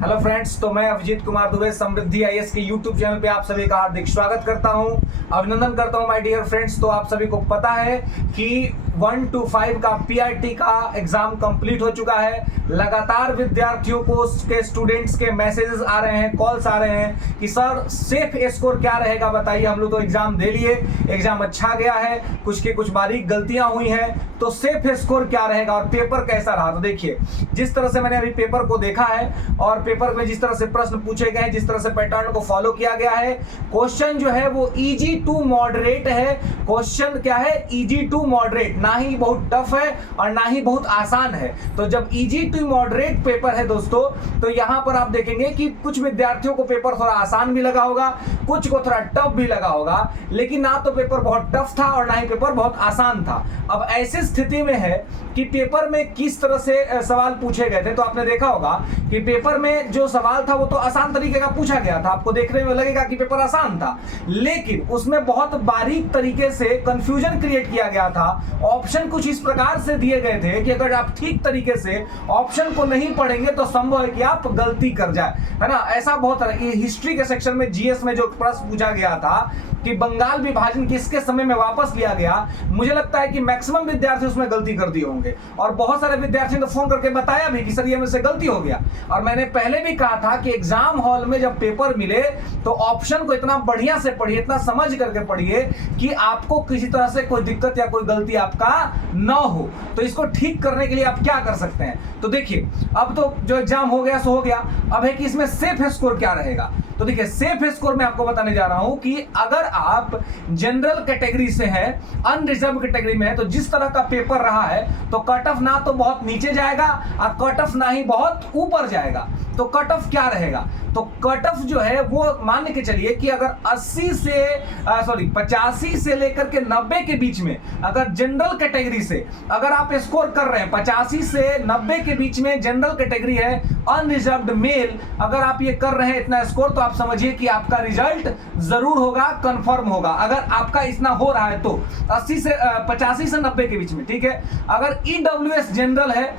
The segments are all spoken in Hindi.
हेलो फ्रेंड्स, तो मैं अभिजीत कुमार दुबे समृद्धि आईएएस के यूट्यूब चैनल पे आप सभी का हार्दिक स्वागत करता हूं, अभिनंदन करता हूं माय डियर फ्रेंड्स। तो आप सभी को पता है कि 1 to 5 का पीआरटी का एग्जाम कंप्लीट हो चुका है। लगातार विद्यार्थियों को के स्टूडेंट्स के मैसेजेस आ रहे हैं, कॉल्स आ रहे हैं कि सर सेफ स्कोर क्या रहेगा बताइए। हम लोग तो एग्जाम दे लिए, एग्जाम अच्छा गया है, कुछ बारीक गलतियां हुई हैं, तो सेफ स्कोर क्या रहेगा और पेपर कैसा रहा। तो देखिए, जिस तरह से मैंने अभी पेपर को देखा है और पेपर में जिस तरह से प्रश्न पूछे गए, जिस तरह से पैटर्न को फॉलो किया गया है, क्वेश्चन जो है वो इजी टू मॉडरेट है। क्वेश्चन क्या है? इजी टू मॉडरेट, ना ही बहुत टफ है और ना ही बहुत आसान है। तो जब इजी टू मॉडरेट पेपर है दोस्तों, तो यहां पर आप देखेंगे कि कुछ विद्यार्थियों को पेपर थोड़ा आसान भी लगा होगा, कुछ को थोड़ा टफ भी लगा होगा, लेकिन ना तो पेपर बहुत टफ था और ना ही पेपर बहुत आसान था। अब ऐसी स्थिति में है कि पेपर में किस तरह से सवाल पूछे गए थे। तो आपने देखा होगा कि पेपर में जो सवाल था वो तो आसान तरीके का पूछा गया था, आपको देखने में लगेगा कि पेपर आसान था, लेकिन उसमें बहुत बारीक तरीके से कंफ्यूजन क्रिएट किया गया था। ऑप्शन कुछ इस प्रकार से दिए गए थे कि अगर आप ठीक तरीके से ऑप्शन को नहीं पढ़ेंगे तो संभव है कि आप गलती कर जाए, है ना। ऐसा बहुत हिस्ट्री के सेक्शन में, जीएस में जो प्रश्न पूछा गया था कि बंगाल विभाजन किसके समय में वापस लिया गया, मुझे लगता है कि मैक्सिमम विद्यार्थी उसमें गलती कर दिए होंगे और बहुत सारे विद्यार्थियों ने फोन करके बताया भी कि सर ये मुझसे गलती हो गया। और मैंने पहले भी कहा था कि एग्जाम हॉल में जब पेपर मिले तो ऑप्शन को इतना बढ़िया से पढ़िए, इतना समझ करके पढ़िए कि आपको किसी तरह से कोई दिक्कत या कोई गलती आपका न हो। तो इसको ठीक करने के लिए आप क्या कर सकते हैं? तो देखिए, अब तो जो एग्जाम हो गया सो हो गया, अब है कि इसमें सेफ स्कोर क्या रहेगा। तो देखिए, सेफ स्कोर में आपको बताने जा रहा हूं कि अगर आप जनरल कैटेगरी से हैं, अनरिजर्व कैटेगरी में है, तो जिस तरह का पेपर रहा है तो कट ऑफ ना तो बहुत नीचे जाएगा और कट ऑफ ना ही बहुत ऊपर जाएगा। तो कट ऑफ क्या रहेगा? तो कट ऑफ जो है वो मान के चलिए कि अगर 85 से लेकर के 90 के बीच में, अगर जनरल कैटेगरी से अगर आप स्कोर कर रहे हैं 85 से 90 के बीच में, जनरल कैटेगरी है, अनरिजर्व्ड मेल, अगर आप ये कर रहे हैं इतना स्कोर, तो आप समझिए कि आपका रिजल्ट जरूर होगा, कंफर्म होगा। अगर आपका इतना हो रहा है तो 85 से 90 के बीच में, ठीक है। अगर ईडब्ल्यूएस जनरल है,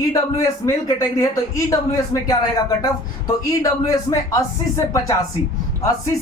ईडब्ल्यूएस मेल कैटेगरी है, तो ईडब्ल्यूएस में क्या रहेगा कट ऑफ? तो ईडब्ल्यूएस में 80 से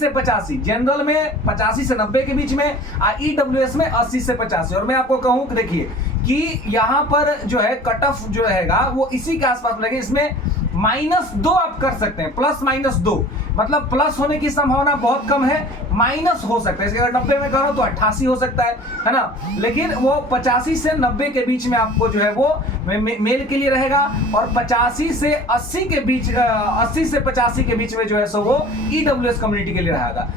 85, जनरल में 85 से 90 के बीच में, ईडब्ल्यूएस में 80 से 85। और मैं आपको कहूं कि देखिए कि यहां पर जो है कट ऑफ जो रहेगा वो इसी के आसपास लगेगा। इसमें -2 आप कर सकते हैं, +-2, मतलब प्लस होने की संभावना बहुत कम है, माइनस हो सकता है। इसके अगर 90 में करो तो 88 हो सकता है ना। लेकिन वो 85 से 90 के बीच में आपको जो है वो मेल के लिए रहेगा, और 85 से 80 के बीच, 80 से 85 के बीच में जो है सो वो ईडब्ल्यूएस कम्युनिटी के लिए रहेगा।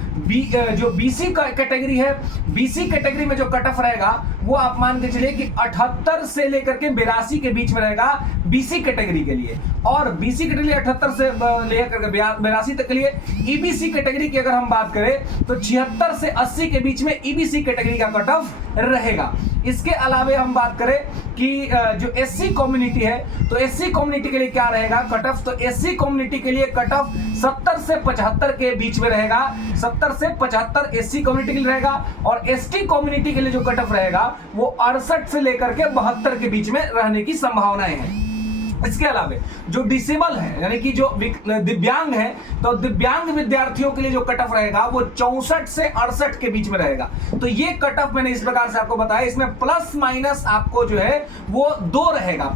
जो बीसी कैटेगरी है, बीसी कैटेगरी में जो कट ऑफ रहेगा वो आप मान के चलिए कि 78 से लेकर के 82 के बीच में रहेगा बीसी कैटेगरी के लिए, और बीसी कैटेगरी 78 से लेकर के 82 तक के लिए। ईबीसी कैटेगरी की अगर हम बात करें तो 76 से 80 के बीच में ईबीसी कैटेगरी का कट ऑफ रहेगा। इसके अलावे हम बात करें कि जो एससी कम्युनिटी है, तो एससी कम्युनिटी के लिए क्या रहेगा कट ऑफ? तो एससी कम्युनिटी के लिए कट ऑफ 70 से 75 के बीच में रहेगा, 70 से 75 एससी कम्युनिटी के लिए रहेगा। और एसटी कम्युनिटी के लिए जो कट ऑफ रहेगा वो 68 से लेकर के 72 के बीच में रहने की संभावनाएं हैं। इसके अलावे जो डिसेबल है, यानी कि जो दिव्यांग है, तो दिव्यांग विद्यार्थियों के लिए जो कट ऑफ रहेगा वो 64 से 68 के बीच में रहेगा। तो ये कट ऑफ मैंने इस प्रकार से आपको बताया। इसमें प्लस माइनस आपको जो है वो 2 रहेगा,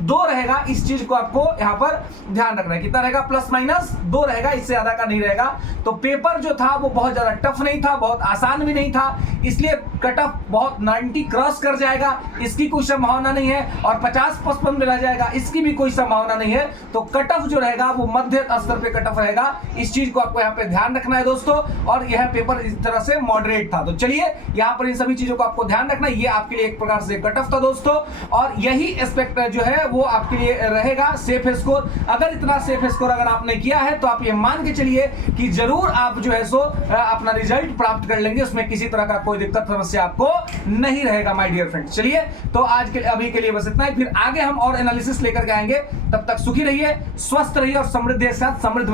+-2 रहेगा। इस चीज को आपको यहां पर ध्यान रखना है। कितना रहेगा? +-2 रहेगा, इससे ज्यादा का नहीं रहेगा। तो पेपर जो था वो बहुत ज्यादा टफ नहीं था, बहुत आसान भी नहीं था, इसलिए कट ऑफ बहुत 90 क्रॉस कर जाएगा, इसकी कोई संभावना नहीं है। और 50-55 में रह जाएगा, इसकी भी कोई संभावना नहीं है। तो कट ऑफ जो रहेगा वो मध्य स्तर पे कट ऑफ रहेगा। इस चीज को आपको यहाँ पे ध्यान रखना है दोस्तों। और यह पेपर इस तरह से मॉडरेट था। तो चलिए, यहाँ पर इन सभी चीजों को आपको ध्यान रखना है। ये आपके लिए एक प्रकार से कट ऑफ था दोस्तों, और यही एस्पेक्ट जो है वो आपके लिए रहेगा सेफ स्कोर। अगर इतना सेफ स्कोर अगर आपने किया है तो आप ये मान के चलिए कि जरूर आप जो है सो अपना रिजल्ट प्राप्त कर लेंगे, उसमें किसी तरह का कोई दिक्कत समस्या आपको नहीं रहेगा माय डियर फ्रेंड्स। चलिए, तो आज के अभी के लिए बस इतना ही, फिर आगे हम और एनालिसिस लेकर के आएंगे। तब तक सुखी रहिए, स्वस्थ रहिए और समृद्धि के साथ समृद्ध